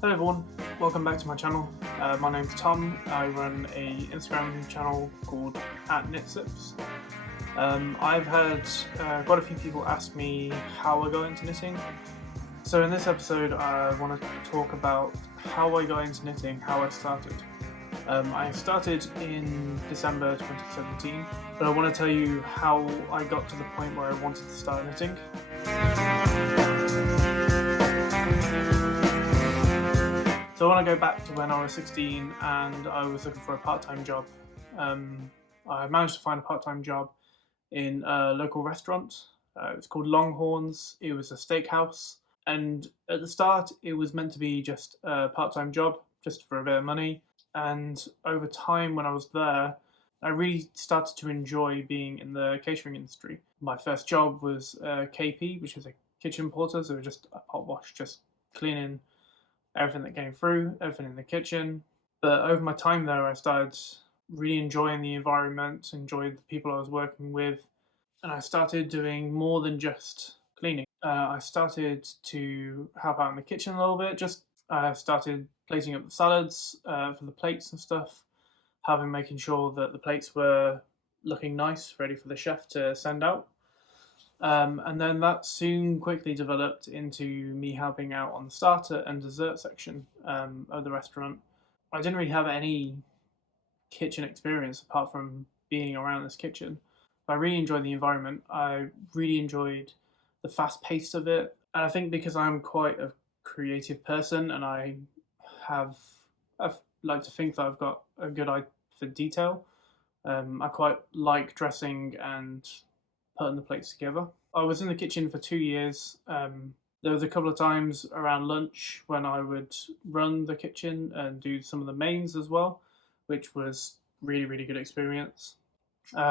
Hello everyone, welcome back to my channel. My name's Tom. I run a Instagram channel called @KnitSips. I've had quite a few people ask me how I got into knitting. So in this episode I want to talk about how I got into knitting, how I started. I started in December 2017, but I want to tell you how I got to the point where I wanted to start knitting. So I want to go back to when I was 16 and I was looking for a part-time job. I managed to find a part-time job in a local restaurant. It was called Longhorns. It was a steakhouse. And at the start, it was meant to be just a part-time job, just for a bit of money. And over time, when I was there, I really started to enjoy being in the catering industry. My first job was KP, which is a kitchen porter, so just a pot wash, just cleaning everything that came through, everything in the kitchen. But over my time there, I started really enjoying the environment, enjoyed the people I was working with, and I started doing more than just cleaning. I started to help out in the kitchen a little bit. I started plating up the salads for the plates and stuff, making sure that the plates were looking nice, ready for the chef to send out. And then that soon quickly developed into me helping out on the starter and dessert section of the restaurant. I didn't really have any kitchen experience apart from being around this kitchen. I really enjoyed the environment. I really enjoyed the fast pace of it. And I think because I'm quite a creative person and have, I like to think that I've got a good eye for detail. I quite like dressing and putting the plates together. I was in the kitchen for 2 years. There was a couple of times around lunch when I would run the kitchen and do some of the mains as well, which was really, really good experience.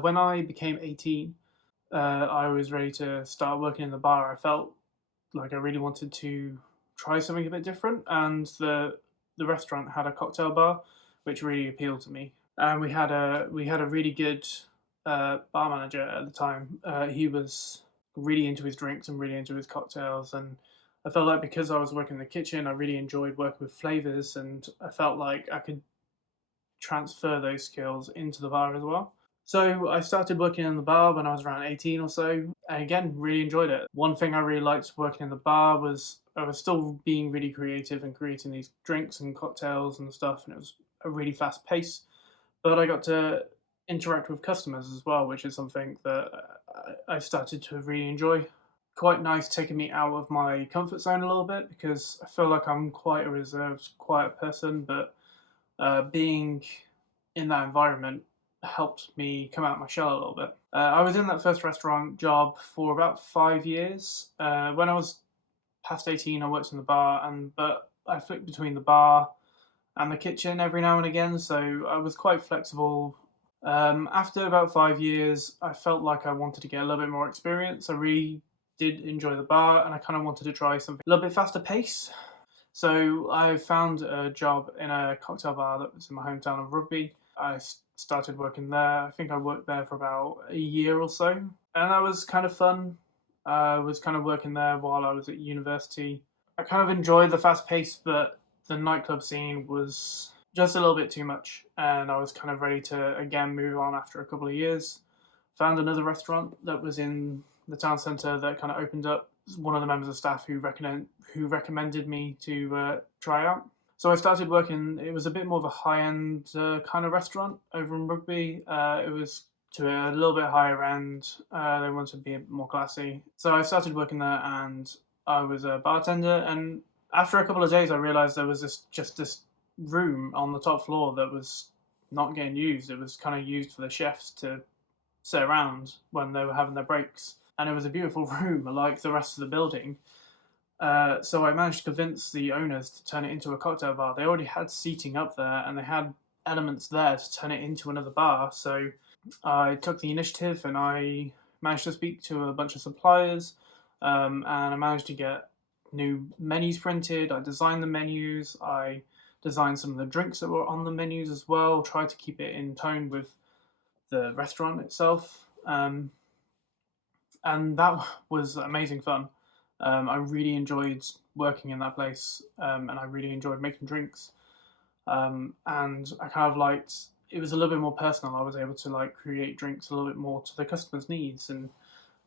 When I became 18, I was ready to start working in the bar. I felt like I really wanted to try something a bit different, and the restaurant had a cocktail bar, which really appealed to me. And we had a really good bar manager at the time. He was really into his drinks and really into his cocktails, and I felt like because I was working in the kitchen, I really enjoyed working with flavors, and I felt like I could transfer those skills into the bar as well. So I started working in the bar when I was around 18 or so, and again, really enjoyed it. One thing I really liked working in the bar was I was still being really creative and creating these drinks and cocktails and stuff, and it was a really fast pace. But I got to interact with customers as well, which is something that I started to really enjoy. Quite nice taking me out of my comfort zone a little bit because I feel like I'm quite a reserved, quiet person, but being in that environment helped me come out of my shell a little bit. I was in that first restaurant job for about 5 years. When I was past 18, I worked in the bar, but I flipped between the bar and the kitchen every now and again, so I was quite flexible. After about 5 years, I felt like I wanted to get a little bit more experience. I really did enjoy the bar, and I kind of wanted to try something a little bit faster pace. So I found a job in a cocktail bar that was in my hometown of Rugby. I started working there. I think I worked there for about a year or so, and that was kind of fun. I was kind of working there while I was at university. I kind of enjoyed the fast pace, but the nightclub scene was just a little bit too much, and I was kind of ready to again move on after a couple of years. Found another restaurant that was in the town centre that kind of opened up. One of the members of staff who recommended me to try out. So I started working. It was a bit more of a high-end kind of restaurant over in Rugby. It was to a little bit higher end. They wanted to be a bit more classy. So I started working there, and I was a bartender. And after a couple of days, I realised there was this room on the top floor that was not getting used. It was kind of used for the chefs to sit around when they were having their breaks, and it was a beautiful room like the rest of the building. So I managed to convince the owners to turn it into a cocktail bar. They already had seating up there, and they had elements there to turn it into another bar. So I took the initiative, and I managed to speak to a bunch of suppliers, and I managed to get new menus printed. I designed the menus. I designed some of the drinks that were on the menus as well. Tried to keep it in tone with the restaurant itself, and that was amazing fun. I really enjoyed working in that place, and I really enjoyed making drinks. And I kind of liked it was a little bit more personal. I was able to like create drinks a little bit more to the customers' needs and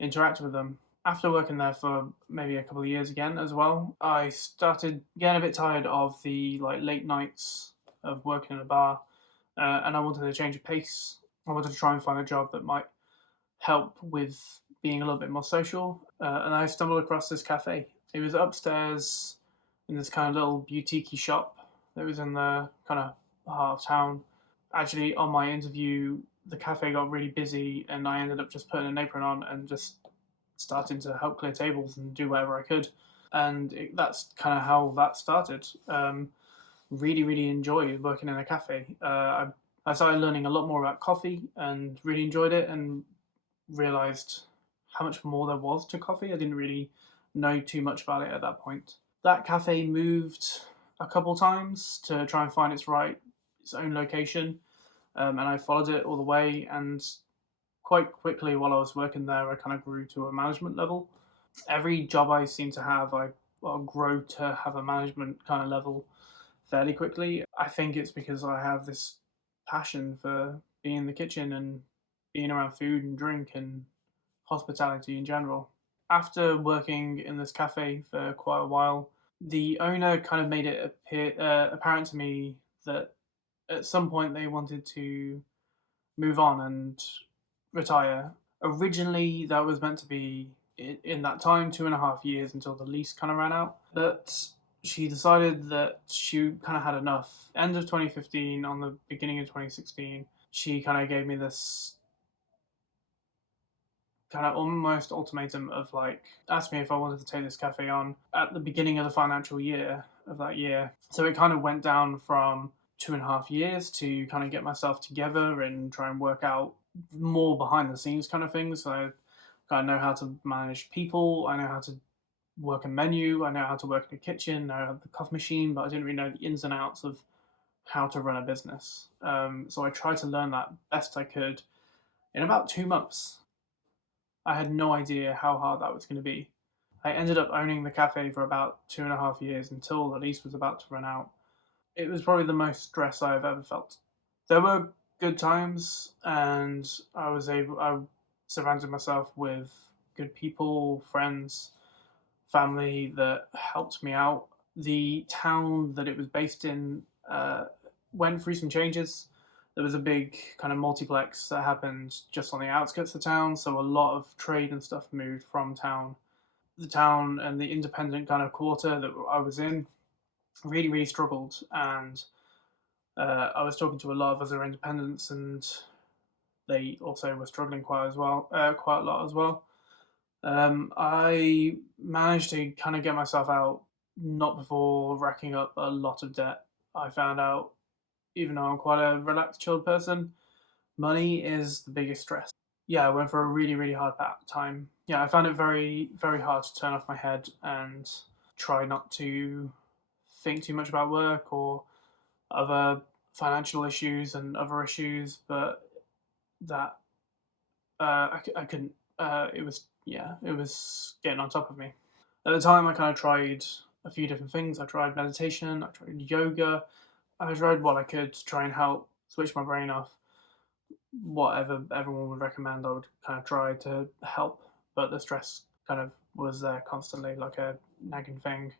interact with them. After working there for maybe a couple of years again as well, I started getting a bit tired of the like late nights of working in a bar, and I wanted to change of pace. I wanted to try and find a job that might help with being a little bit more social. And I stumbled across this cafe. It was upstairs in this kind of little boutique shop that was in the kind of heart of town. Actually, on my interview, the cafe got really busy, and I ended up just putting an apron on and just starting to help clear tables and do whatever I could. And that's kind of how that started. Really, really enjoyed working in a cafe. I started learning a lot more about coffee and really enjoyed it, and realized how much more there was to coffee. I didn't really know too much about it at that point. That cafe moved a couple times to try and find its own location, and I followed it all the way. And quite quickly, while I was working there, I kind of grew to a management level. Every job I seem to have, I grow to have a management kind of level fairly quickly. I think it's because I have this passion for being in the kitchen and being around food and drink and hospitality in general. After working in this cafe for quite a while, the owner kind of made it apparent to me that at some point they wanted to move on and retire. Originally, that was meant to be in that time 2.5 years until the lease kind of ran out. But she decided that she kind of had enough. End of 2015, on the beginning of 2016, she kind of gave me this kind of almost ultimatum of like asked me if I wanted to take this cafe on at the beginning of the financial year of that year. So it kind of went down from 2.5 years to kind of get myself together and try and work out more behind the scenes kind of things. So I know how to manage people. I know how to work a menu. I know how to work in a kitchen. I have the coffee machine, but I didn't really know the ins and outs of how to run a business. So I tried to learn that best I could in about 2 months. I had no idea how hard that was going to be. I ended up owning the cafe for about 2.5 years until the lease was about to run out. It was probably the most stress I've ever felt. There were good times, and I surrounded myself with good people, friends, family that helped me out. The town that it was based in went through some changes. There was a big kind of multiplex that happened just on the outskirts of town, so a lot of trade and stuff moved from town. The town and the independent kind of quarter that I was in really, really struggled, and I was talking to a lot of other independents, and they also were struggling quite a lot as well. I managed to kind of get myself out not before racking up a lot of debt. I found out, even though I'm quite a relaxed, chilled person, money is the biggest stress. Yeah, I went for a really, really hard time. Yeah, I found it very, very hard to turn off my head and try not to think too much about work or other financial issues and other issues, but that I couldn't. It was yeah, it was getting on top of me. At the time, I kind of tried a few different things. I tried meditation. I tried yoga. I tried what I could to try and help switch my brain off. Whatever everyone would recommend, I would kind of try to help. But the stress kind of was there constantly, like a nagging thing.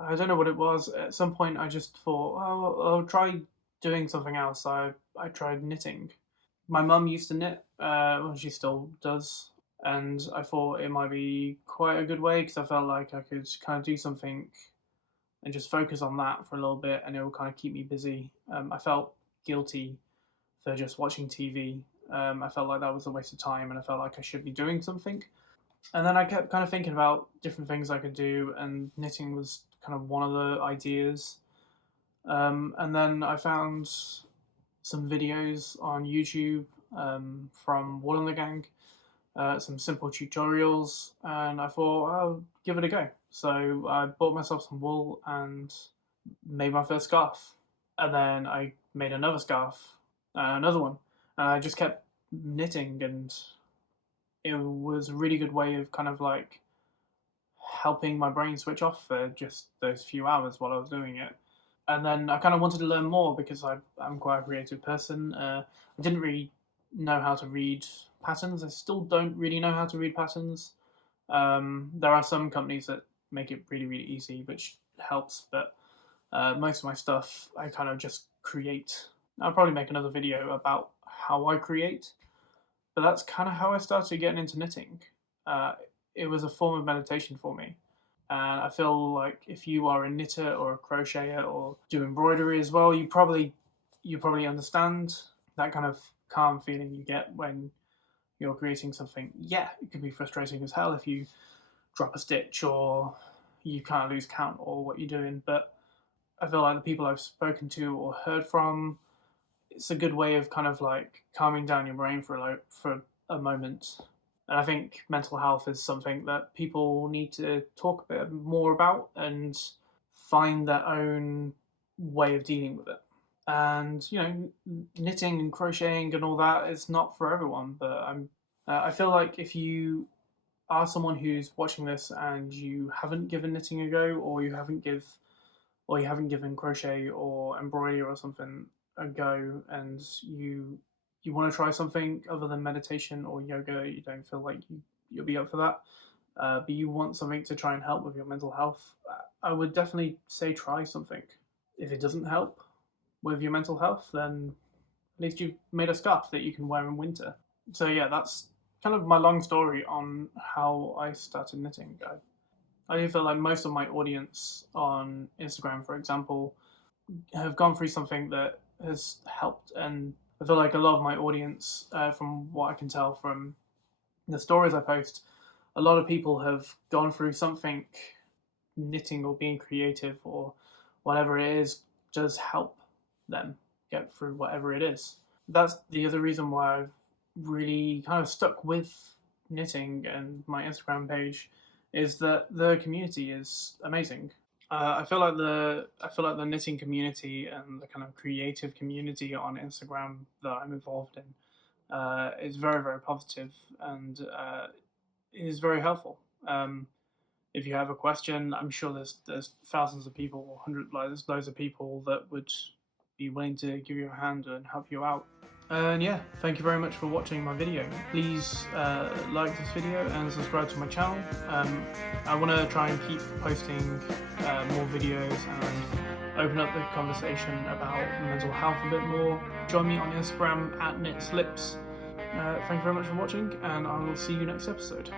I don't know what it was. At some point, I just thought, oh, I'll try doing something else. I tried knitting. My mum used to knit, well, she still does, and I thought it might be quite a good way because I felt like I could kind of do something and just focus on that for a little bit, and it will kind of keep me busy. I felt guilty for just watching TV. I felt like that was a waste of time, and I felt like I should be doing something. And then I kept kind of thinking about different things I could do, and knitting was kind of one of the ideas. And then I found some videos on YouTube from Wool and the Gang, some simple tutorials, and I thought I'll give it a go. So I bought myself some wool and made my first scarf, and then I made another scarf, and another one, And I just kept knitting, and it was a really good way of kind of like helping my brain switch off for just those few hours while I was doing it. And then I kind of wanted to learn more because I'm quite a creative person. I didn't really know how to read patterns. I still don't really know how to read patterns. There are some companies that make it really, really easy, which helps, but most of my stuff I kind of just create. I'll probably make another video about how I create, but that's kind of how I started getting into knitting. Uh, it was a form of meditation for me. And I feel like if you are a knitter or a crocheter or do embroidery as well, you probably understand that kind of calm feeling you get when you're creating something. Yeah, it can be frustrating as hell if you drop a stitch or you can't lose count or what you're doing, but I feel like the people I've spoken to or heard from, it's a good way of kind of like calming down your brain for a moment. And I think mental health is something that people need to talk a bit more about and find their own way of dealing with it. And knitting and crocheting and all that is not for everyone. But I feel like if you are someone who's watching this and you haven't given knitting a go, or you haven't given crochet or embroidery or something a go, and you want to try something other than meditation or yoga, you don't feel like you'll be up for that, but you want something to try and help with your mental health, I would definitely say try something. If it doesn't help with your mental health, then at least you've made a scarf that you can wear in winter. So yeah, that's kind of my long story on how I started knitting. I do feel like most of my audience on Instagram, for example, have gone through something that has helped, and I feel like a lot of my audience, from what I can tell from the stories I post, a lot of people have gone through something. Knitting or being creative or whatever it is does help them get through whatever it is. That's the other reason why I've really kind of stuck with knitting and my Instagram page, is that the community is amazing. I feel like the knitting community and the kind of creative community on Instagram that I'm involved in is very, very positive, and it is very helpful. If you have a question, I'm sure there's thousands of people, or there's loads of people that would be willing to give you a hand and help you out. And yeah, thank you very much for watching my video. Please like this video and subscribe to my channel. I want to try and keep posting more videos and open up the conversation about mental health a bit more. Join me on Instagram at KnitSlips. Thank you very much for watching, and I will see you next episode.